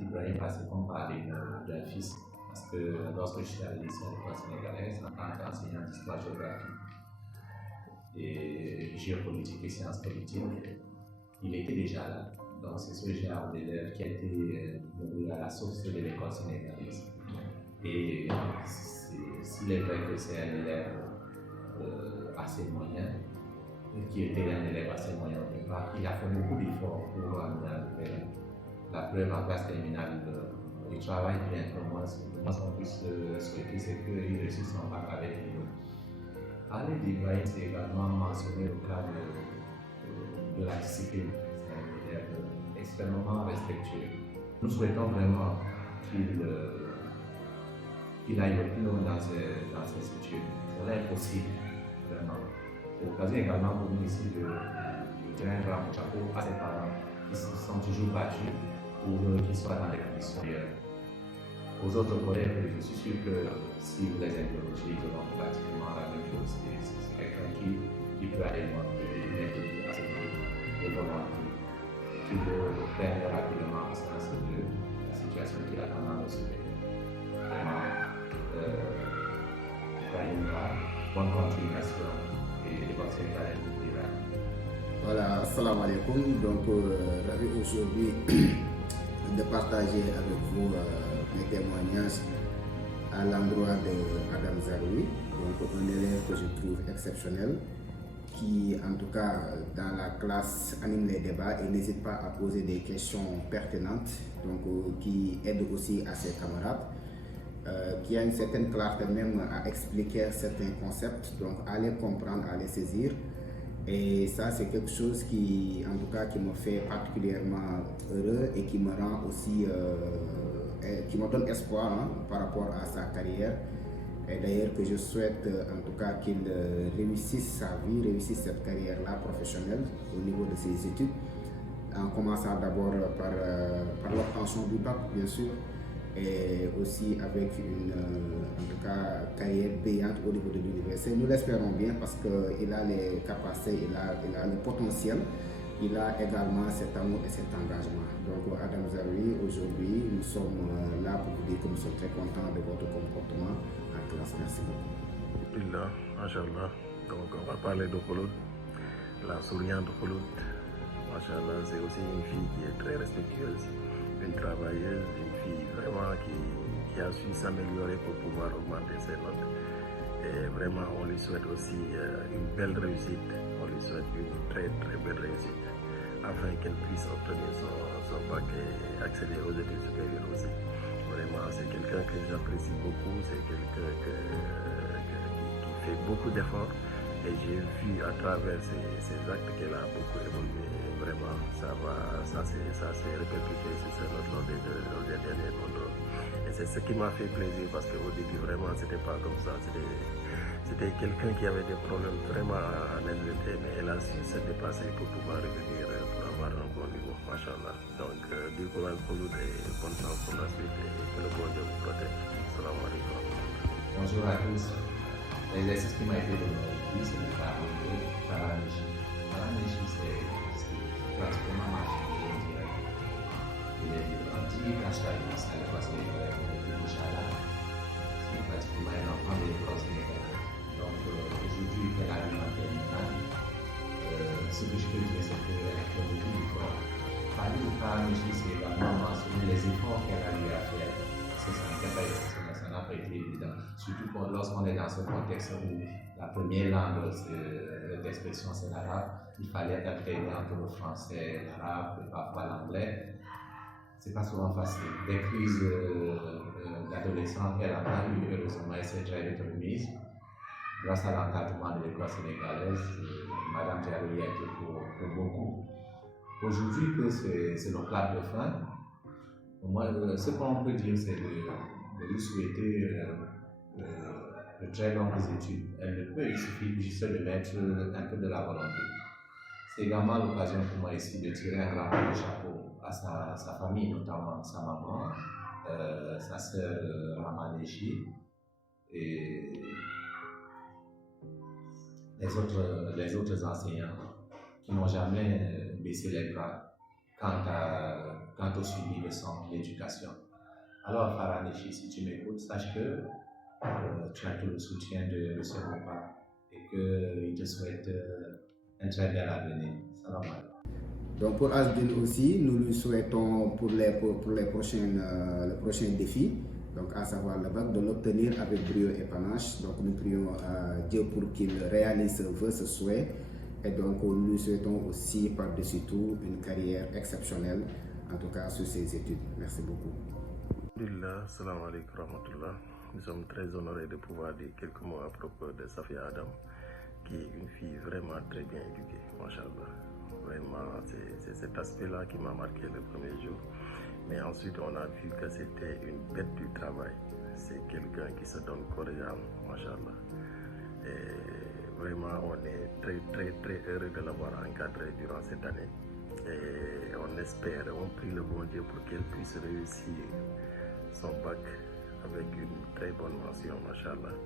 Ibrahim Passekon parlait d'un fils, parce que lorsque je suis à lycée à l'école sénégalaise, en tant qu'enseignant d'histoire-géographie et géopolitique et sciences politiques, il était déjà là. Donc c'est ce genre d'élève qui a été nourri à la source de l'école sénégalaise. Et s'il est vrai que c'est un élève assez moyen, qui était un élève assez moyen au départ, il a fait beaucoup d'efforts pour arriver la preuve en classe terminale. Il travaille bien pour moi. Moi, ce qu'on peut souhaiter, c'est qu'il réussisse son bac avec nous. Ali Ibrahim, c'est également mentionné au cadre de la discipline. C'est un élève extrêmement respectueux. Nous souhaitons vraiment qu'il aille le plus loin dans ses études. Cela est possible, vraiment. C'est l'occasion également pour nous ici de tirer un grand chapeau à ses parents qui se sont toujours battus pour qu'ils soient dans les conditions meilleures. Aux autres collègues, je suis sûr que si vous les interrogez, ils auront pratiquement la même chose. C'est quelqu'un qui peut aller loin, qui à cette volonté, qui veut prendre rapidement conscience de la situation qu'il a tendance à se faire. Vraiment, bonne continuation et bonne sécurité. Voilà, salam alaikum. Donc, ravi aujourd'hui de partager avec vous mes témoignages à l'endroit de Adam Zaroui, donc un élève que je trouve exceptionnel, qui en tout cas dans la classe anime les débats et n'hésite pas à poser des questions pertinentes, donc qui aide aussi à ses camarades, qui a une certaine clarté même à expliquer certains concepts, donc à les comprendre, à les saisir. Et ça, c'est quelque chose qui, en tout cas, qui me fait particulièrement heureux et qui me rend aussi, qui me donne espoir par rapport à sa carrière. Et d'ailleurs que je souhaite en tout cas qu'il réussisse sa vie, réussisse cette carrière-là professionnelle au niveau de ses études, en commençant d'abord par l'obtention du bac, bien sûr, et aussi avec une en tout cas, carrière brillante au niveau de l'université. Nous l'espérons bien parce qu'il a les capacités, il a le potentiel, il a également cet amour et cet engagement. Donc Adam Zaroui, aujourd'hui, nous sommes là pour vous dire que nous sommes très contents de votre comportement en classe. Merci beaucoup. Machallah. Donc on va parler de Khouloud, la souriante Khouloud. Machallah, c'est aussi une fille qui est très respectueuse, une travailleuse, une fille vraiment qui a su s'améliorer pour pouvoir augmenter ses notes. Et vraiment, on lui souhaite aussi une belle réussite, on lui souhaite une très très belle réussite, afin qu'elle puisse obtenir son bac et accéder aux études supérieures aussi. Vraiment, c'est quelqu'un que j'apprécie beaucoup, c'est quelqu'un qui fait beaucoup d'efforts. Et j'ai vu à travers ces actes qu'elle a beaucoup évolué. Vraiment, ça s'est répercuté sur ses notes lors des derniers contrôles. Et c'est ce qui m'a fait plaisir parce qu'au début, vraiment, c'était pas comme ça. C'était quelqu'un qui avait des problèmes vraiment à l'élevé, mais elle a su se dépasser pour pouvoir revenir, pour avoir un bon niveau, machallah. Donc, du courage pour nous et bonne chance pour la suite et que le bon Dieu vous protège. Salam alaikum. Bonjour à tous. L'exercice qui m'a été donné aujourd'hui, c'est de Paranégie. Paranégie, c'est pratiquement ma fille, je dirais. Il est grandi quand je suis arrivé à l'école sénégalaise, on était déjà là. C'est pratiquement un enfant de l'école sénégalaise. Donc aujourd'hui, il fait la vie en terminale. Ce que je peux dire, c'est qu'elle a fait beaucoup d'efforts. Parler de Paranégie, c'est également mentionner les efforts qu'elle a eu à faire. Ça n'a pas été évident, surtout lorsqu'on est dans ce contexte où la première langue d'expression c'est l'arabe, il fallait alterner entre le français, l'arabe et parfois l'anglais. C'est pas souvent facile. Des crises d'adolescence, elle a pas eu, heureusement, elle s'est très vite remise. Grâce à l'encadrement de l'école sénégalaise, Madame Diallo y a été pour beaucoup. Aujourd'hui, c'est le clap de fin. Moi, ce qu'on peut dire, c'est de lui souhaiter de très longues études. Il suffit juste de mettre un peu de la volonté. C'est également l'occasion pour moi ici de tirer un grand coup de chapeau à sa famille, notamment sa maman, sa sœur Ramanéchi et les autres enseignants qui n'ont jamais baissé les bras quant au suivi de son éducation. Alors, Faraneshi, si tu m'écoutes, sache que tu as tout le soutien de ce repas et qu'il te souhaite un très bel avenir. Salam alaikum. Donc pour Asdin aussi, nous lui souhaitons pour les le prochain défi, donc à savoir le bac, de l'obtenir avec brio et panache. Donc nous prions Dieu pour qu'il réalise ce vœu, ce souhait. Et donc nous lui souhaitons aussi par-dessus tout une carrière exceptionnelle, en tout cas sur ses études. Merci beaucoup. Alhamdulillah, salam alaikum rahmatullah. Nous sommes très honorés de pouvoir dire quelques mots à propos de Safia Adam, qui est une fille vraiment très bien éduquée, machallah. Vraiment, c'est cet aspect-là qui m'a marqué le premier jour. Mais ensuite, on a vu que c'était une bête du travail. C'est quelqu'un qui se donne corps et âme, machallah. Et vraiment, on est très heureux de l'avoir encadré durant cette année. Et on espère, on prie le bon Dieu pour qu'elle puisse réussir son bac avec une très bonne mention, machallah.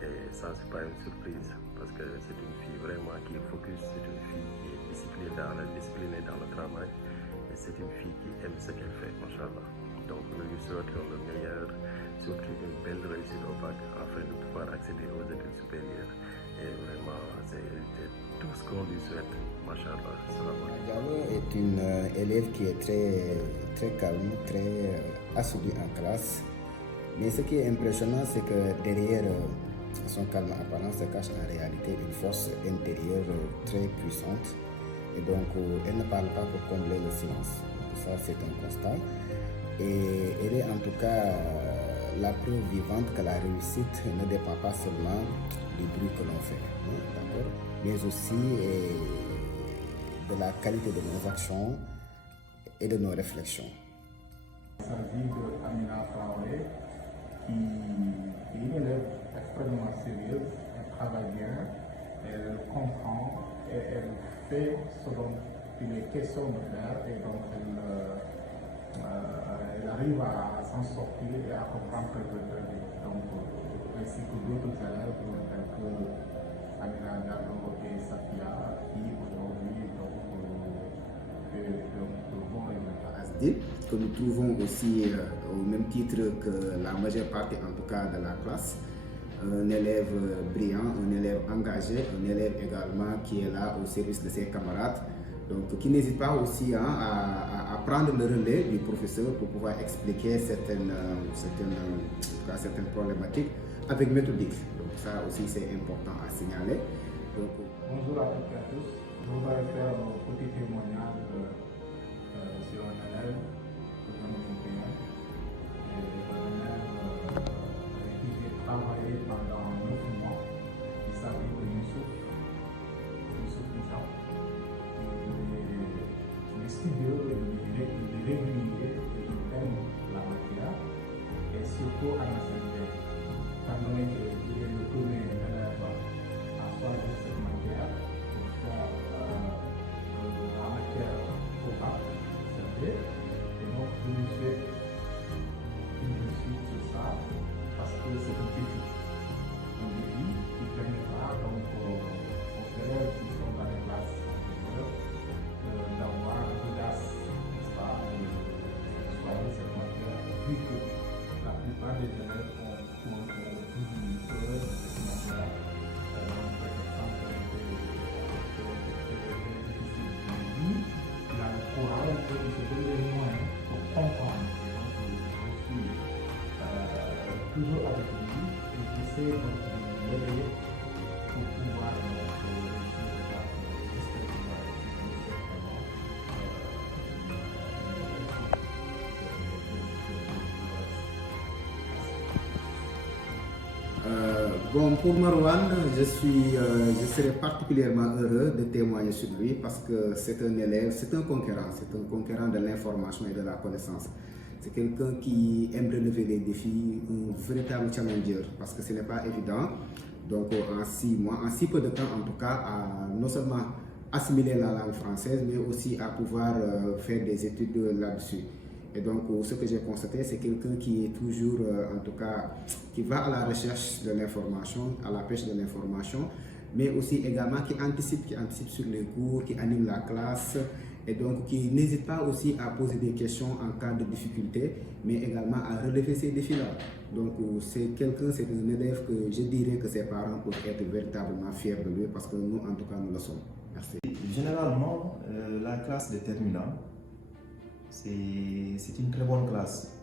Et ça, c'est pas une surprise parce que c'est une fille vraiment qui est focus, c'est une fille qui est disciplinée dans le travail et c'est une fille qui aime ce qu'elle fait, machallah. Donc nous lui souhaitons le meilleur, surtout une belle réussite au bac afin de pouvoir accéder aux études supérieures. Et vraiment, c'est tout ce qu'on lui souhaite, machallah. Diallo est une élève qui est très calme, très assidue en classe. Mais ce qui est impressionnant, c'est que derrière son calme apparent se cache en réalité une force intérieure très puissante. Et donc, elle ne parle pas pour combler le silence. Ça, c'est un constat. Et elle est en tout cas la preuve vivante que la réussite ne dépend pas seulement du bruit que l'on fait, d'accord, mais aussi de la qualité de nos actions et de nos réflexions. Il s'agit d'Amina Traoré, qui est une élève extrêmement sérieuse, elle travaille bien, elle comprend et elle fait ce dont il est question de faire et donc elle arrive à s'en sortir et à comprendre quelque chose. Donc, ainsi que d'autres élèves tels que Amina Diallo et Safia qui aujourd'hui vont résultats. Que nous trouvons aussi au même titre que la majeure partie en tout cas de la classe, un élève brillant, un élève engagé, un élève également qui est là au service de ses camarades, donc qui n'hésite pas aussi à prendre le relais du professeur pour pouvoir expliquer certaines problématiques avec méthodique. Donc ça aussi c'est important à signaler. Donc, bonjour à toutes et à tous, je voudrais faire un petit témoignage sur un élève que j'en ai été un élève avec qui j'ai travaillé pendant 9 mois. Il s'agit de Youssouf Nizam. Il est studieux, il est régulier, il aime la matière et surtout à l'ancienneté. Étant donné qu'il est le premier élève à choisir cette matière pour faire la matière au bac, et donc je lui souhaite une réussite sur ça parce que c'est un défi qui permettra donc aux élèves qui sont dans les classes antérieures d'avoir l'audace, n'est-ce pas, de choisir cette matière, vu que la plupart des élèves ont plus d'une peur de cette matière. Par exemple, il a le courage de se donner les moyens pour comprendre. Et donc, je suis toujours avec lui et j'essaie donc de l'aider pour pouvoir réussir le bac. J'espère qu'il va réussir Bon, pour Marwan, je serais particulièrement heureux de témoigner sur lui parce que c'est un élève, c'est un conquérant de l'information et de la connaissance. C'est quelqu'un qui aime relever les défis, un véritable challenger parce que ce n'est pas évident. Donc en 6 mois, en si peu de temps en tout cas, à non seulement assimiler la langue française, mais aussi à pouvoir faire des études là-dessus. Et donc, ce que j'ai constaté, c'est quelqu'un qui est toujours, en tout cas, qui va à la recherche de l'information, à la pêche de l'information, mais aussi également qui anticipe sur les cours, qui anime la classe et donc qui n'hésite pas aussi à poser des questions en cas de difficulté, mais également à relever ces défis-là. Donc c'est un élève que je dirais que ses parents peuvent être véritablement fiers de lui parce que nous, en tout cas, nous le sommes. Merci. Généralement, la classe de terminale, c'est une très bonne classe.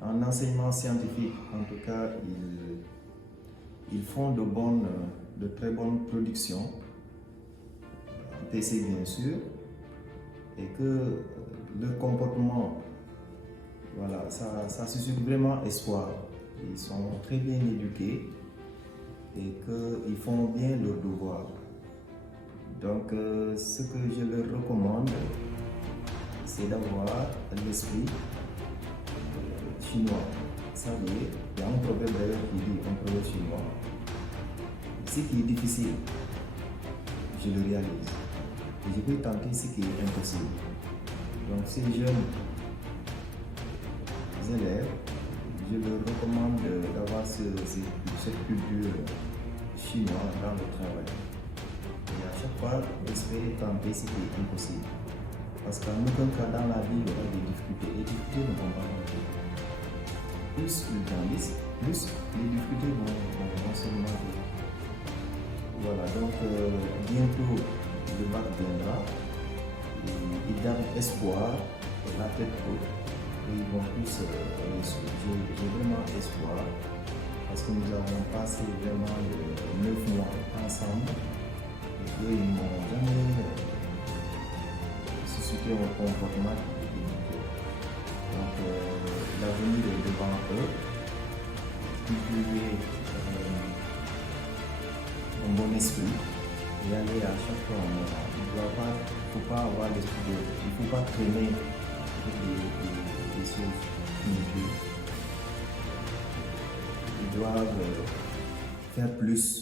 En enseignement scientifique, en tout cas, ils font de très bonnes productions, en TC bien sûr, et que leur comportement, voilà, ça suscite vraiment espoir. Ils sont très bien éduqués et qu'ils font bien leur devoir. Donc, ce que je leur recommande, c'est d'avoir l'esprit chinois. Vous savez, il y a un proverbe d'ailleurs qui dit, un proverbe chinois, ce qui est difficile, je le réalise. Et je peux tenter ce qui est impossible. Donc, ces jeunes élèves, je leur recommande d'avoir cette culture chinoise dans le travail. Et à chaque fois, d'espérer tenter ce qui est impossible. Parce qu'en aucun cas dans la vie, il y aura des difficultés. Les difficultés ne vont pas manquer. Plus ils grandissent, plus les difficultés vont s'augmenter. Voilà, donc bientôt le bac viendra. Ils gardent espoir, la tête haute, et ils vont tous réussir. J'ai vraiment espoir parce que nous avons passé vraiment 9 mois ensemble. Eux, ils n'ont jamais suscité un comportement qui est. Donc, l'avenir est devant eux. Cultiver un bon esprit et aller à chaque fois en avant. Il ne faut pas avoir l'esprit de. Il ne faut pas traîner des choses inutiles. Ils doivent faire plus.